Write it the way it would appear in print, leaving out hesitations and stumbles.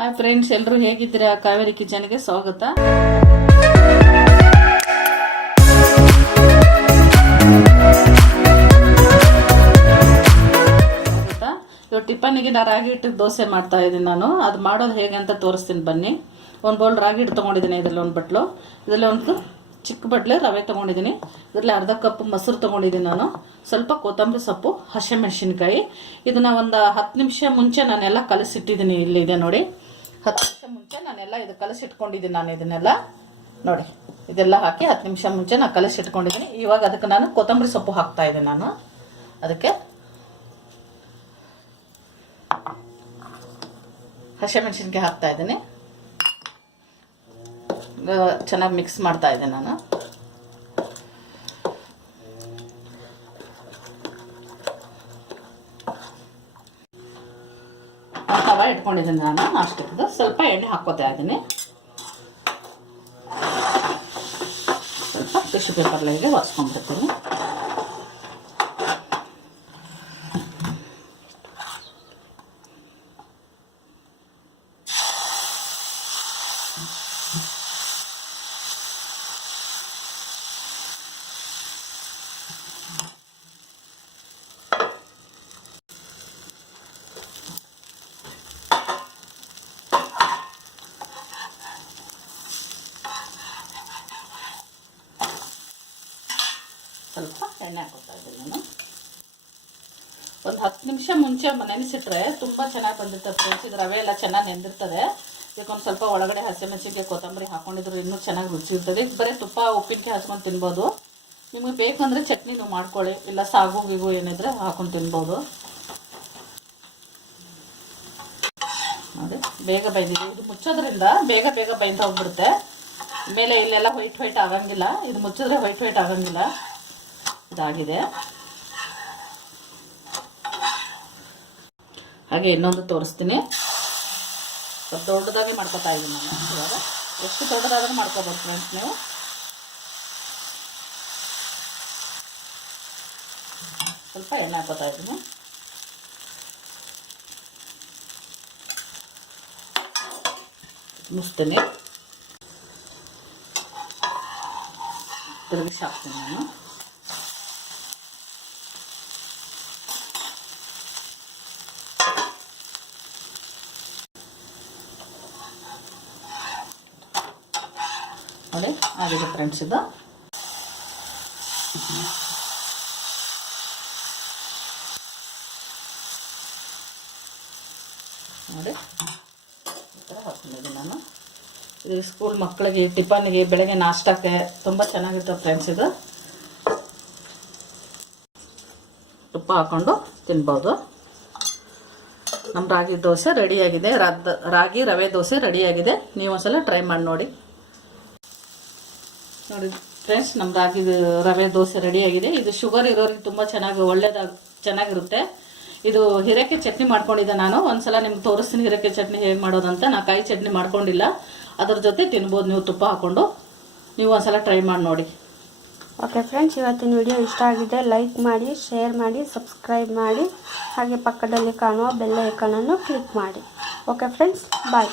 Hi friends, ಎಲ್ಲರೂ ಹೇಗಿದ್ದೀರಾ? ಕಾವೇರಿ ಕಿಚನ್ಗೆ ಸ್ವಾಗತ. ಇವತ್ತು ಟಿಫನ್ನಿಗೆ ರಾಗಿ ಹಿಟ್ಟು ದೋಸೆ ಮಾಡ್ತಾ ಇದ್ದೀನಿ. ನಾನು ಅದು ಮಾಡೋದು ಹೇಗೆ ಅಂತ ತೋರಿಸ್ತೀನಿ ಬನ್ನಿ. ಒಂದು ಬೌಲ್ ರಾಗಿ ಹಿಟ್ಟು ತೊಗೊಂಡಿದ್ದೀನಿ. ಇದರಲ್ಲಿ ಒಂದು ಬಟ್ಲು, ಇದರಲ್ಲಿ ಒಂದು ಚಿಕ್ಕ ಬಟ್ಲೆ ರವೆ ತೊಗೊಂಡಿದ್ದೀನಿ. ಇದರಲ್ಲಿ ಅರ್ಧ ಕಪ್ ಮೊಸರು ತೊಗೊಂಡಿದ್ದೀನಿ. ನಾನು ಸ್ವಲ್ಪ ಕೊತ್ತಂಬರಿ ಸೊಪ್ಪು, ಹಸಿಮೆಣಸಿನ್ಕಾಯಿ. ಇದನ್ನ ಒಂದು 10 ನಿಮಿಷ ಮುಂಚೆ ನಾನೆಲ್ಲ ಕಲಸಿಟ್ಟಿದ್ದೀನಿ. ಇಲ್ಲಿದೆ ನೋಡಿ, 10 ನಿಮಿಷ ಮುಂಚೆ ನಾನೆಲ್ಲ ಇದು ಕಲಸಿಟ್ಕೊಂಡಿದ್ದೀನಿ. ನಾನು ಇದನ್ನೆಲ್ಲ ನೋಡಿ, ಇದೆಲ್ಲ ಹಾಕಿ 10 ನಿಮಿಷ ಮುಂಚೆ ನಾನು ಕಲಸಿಟ್ಕೊಂಡಿದ್ದೀನಿ. ಇವಾಗ ಅದಕ್ಕೆ ನಾನು ಕೊತ್ತಂಬರಿ ಸೊಪ್ಪು ಹಾಕ್ತಾ ಇದ್ದೀನಿ. ನಾನು ಅದಕ್ಕೆ ಹಸಿಮೆಣಸಿನ್ಕಾಯಿ ಹಾಕ್ತಾ ಇದ್ದೀನಿ. ಚೆನ್ನಾಗಿ ಮಿಕ್ಸ್ ಮಾಡ್ತಾ ಇದ್ದೆ ನಾನು. ತವ ಇಟ್ಕೊಂಡಿದ್ದೀನಿ ನಾನು. ಅಷ್ಟಕ್ಕೆ ಸ್ವಲ್ಪ ಎಣ್ಣೆ ಹಾಕೋತಾ ಇದ್ದೀನಿ. ಸ್ವಲ್ಪ ಟಿಶ್ಯೂ ಪೇಪರ್ಲಿಗೆ ಒರೆಸ್ಕೊಂಡ್ಬಿಡ್ತೀನಿ. ಸ್ವಲ್ಪ ಎಣ್ಣೆ ಹಾಕೋತಾ ಇದ್ದೀನಿ ನಾನು. ಒಂದು 10 ನಿಮಿಷ ಮುಂಚೆ ನೆನೆಸಿಟ್ರೆ ತುಂಬ ಚೆನ್ನಾಗಿ ಬಂದಿರ್ತದೆ ಫ್ರೆಂಡ್ಸ್. ಇದು ರವೆ ಎಲ್ಲ ಚೆನ್ನಾಗಿ ನೆಂದಿರ್ತದೆ. ಇದಕ್ಕೊಂದು ಸ್ವಲ್ಪ ಒಳಗಡೆ ಹಸಿಮೆಣಸಿನ್ಕಾಯಿ ಕೊತ್ತಂಬರಿ ಹಾಕೊಂಡಿದ್ರು ಇನ್ನೂ ಚೆನ್ನಾಗಿ ರುಚಿ ಇರ್ತದೆ. ಬರೀ ತುಪ್ಪ ಉಪ್ಪಿನಕಾಯಿ ಹಚ್ಕೊಂಡು ತಿನ್ಬೋದು. ನಿಮಗೆ ಬೇಕಂದರೆ ಚಟ್ನಿ ನೀವು ಮಾಡ್ಕೊಳ್ಳಿ, ಇಲ್ಲ ಸಾಗು ಗೀಗು ಏನಿದ್ರೆ ಹಾಕೊಂಡು ತಿನ್ಬೋದು. ನೋಡಿ, ಬೇಗ ಬೈದಿದೆ. ಇದು ಮುಚ್ಚೋದ್ರಿಂದ ಬೇಗ ಬೇಗ ಬೈದು ಹೋಗ್ಬಿಡುತ್ತೆ. ಮೇಲೆ ಇಲ್ಲೆಲ್ಲ ವೈಟ್ ಆಗಂಗಿಲ್ಲ. ಇದು ಮುಚ್ಚಿದ್ರೆ ವೈಟ್ ಆಗಂಗಿಲ್ಲ. ಇದಾಗಿದೆ. ಹಾಗೆ ಇನ್ನೊಂದು ತೋರಿಸ್ತೀನಿ. ಸ್ವಲ್ಪ ದೊಡ್ಡದಾಗಿ ಮಾಡ್ಕೊತಾ ಇದ್ದೀನಿ ನಾನು. ಇವಾಗ ಎಷ್ಟು ದೊಡ್ಡದಾದ್ರೂ ಮಾಡ್ಕೋಬೋದು ಫ್ರೆಂಡ್ಸ್ ನೀವು. ಸ್ವಲ್ಪ ಎಣ್ಣೆ ಹಾಕೋತಾ ಇದ್ದೀನಿ. ಮುಚ್ತೀನಿ, ತಿರುಗಿಸಿ ಹಾಕ್ತೀನಿ ನಾನು. ನೋಡಿ, ಆಗಿದೆ ಫ್ರೆಂಡ್ಸ್. ಇದು ನೋಡಿ, ಈ ಥರ ಹಾಕ್ಕೊಂಡಿದ್ದೀನಿ ನಾನು. ಇದು ಸ್ಕೂಲ್ ಮಕ್ಕಳಿಗೆ ಟಿಫನ್ನಿಗೆ ಬೆಳಗ್ಗೆ ನಾಷ್ಟಕ್ಕೆ ತುಂಬ ಚೆನ್ನಾಗಿರ್ತವೆ ಫ್ರೆಂಡ್ಸ್. ಇದು ತುಪ್ಪ ಹಾಕ್ಕೊಂಡು ತಿನ್ಬೋದು. ನಮ್ಮ ರಾಗಿ ದೋಸೆ ರೆಡಿಯಾಗಿದೆ. ರಾಗಿ ರವೆ ದೋಸೆ ರೆಡಿಯಾಗಿದೆ. ನೀವು ಒಂದ್ಸಲ ಟ್ರೈ ಮಾಡಿ ನೋಡಿ. ನೋಡಿ ಫ್ರೆಂಡ್ಸ್, ನಮ್ಮ ರಾಗಿ ರವೆ ದೋಸೆ ರೆಡಿಯಾಗಿದೆ. ಇದು ಶುಗರ್ ಇರೋರಿಗೆ ತುಂಬ ಚೆನ್ನಾಗಿರುತ್ತೆ. ಇದು ಹೀರೆಕಾಯಿ ಚಟ್ನಿ ಮಾಡ್ಕೊಂಡಿದ್ದೆ ನಾನು. ಒಂದ್ಸಲ ನಿಮ್ಗೆ ತೋರಿಸ್ತೀನಿ ಹೀರೆಕಾಯಿ ಚಟ್ನಿ ಹೇಗೆ ಮಾಡೋದಂತ. ನಾ ಕಾಯಿ ಚಟ್ನಿ ಮಾಡ್ಕೊಂಡಿಲ್ಲ. ಅದ್ರ ಜೊತೆ ತಿನ್ಬೋದು ನೀವು ತುಪ್ಪ ಹಾಕ್ಕೊಂಡು. ನೀವು ಒಂದ್ಸಲ ಟ್ರೈ ಮಾಡಿ ನೋಡಿ. ಓಕೆ ಫ್ರೆಂಡ್ಸ್, ಇವತ್ತಿನ ವಿಡಿಯೋ ಇಷ್ಟ ಆಗಿದೆ. ಲೈಕ್ ಮಾಡಿ, ಶೇರ್ ಮಾಡಿ, ಸಬ್ಸ್ಕ್ರೈಬ್ ಮಾಡಿ, ಹಾಗೆ ಪಕ್ಕದಲ್ಲಿ ಕಾಣುವ ಬೆಲ್ ಐಕಾನನ್ನು ಕ್ಲಿಕ್ ಮಾಡಿ. ಓಕೆ ಫ್ರೆಂಡ್ಸ್, ಬಾಯ್.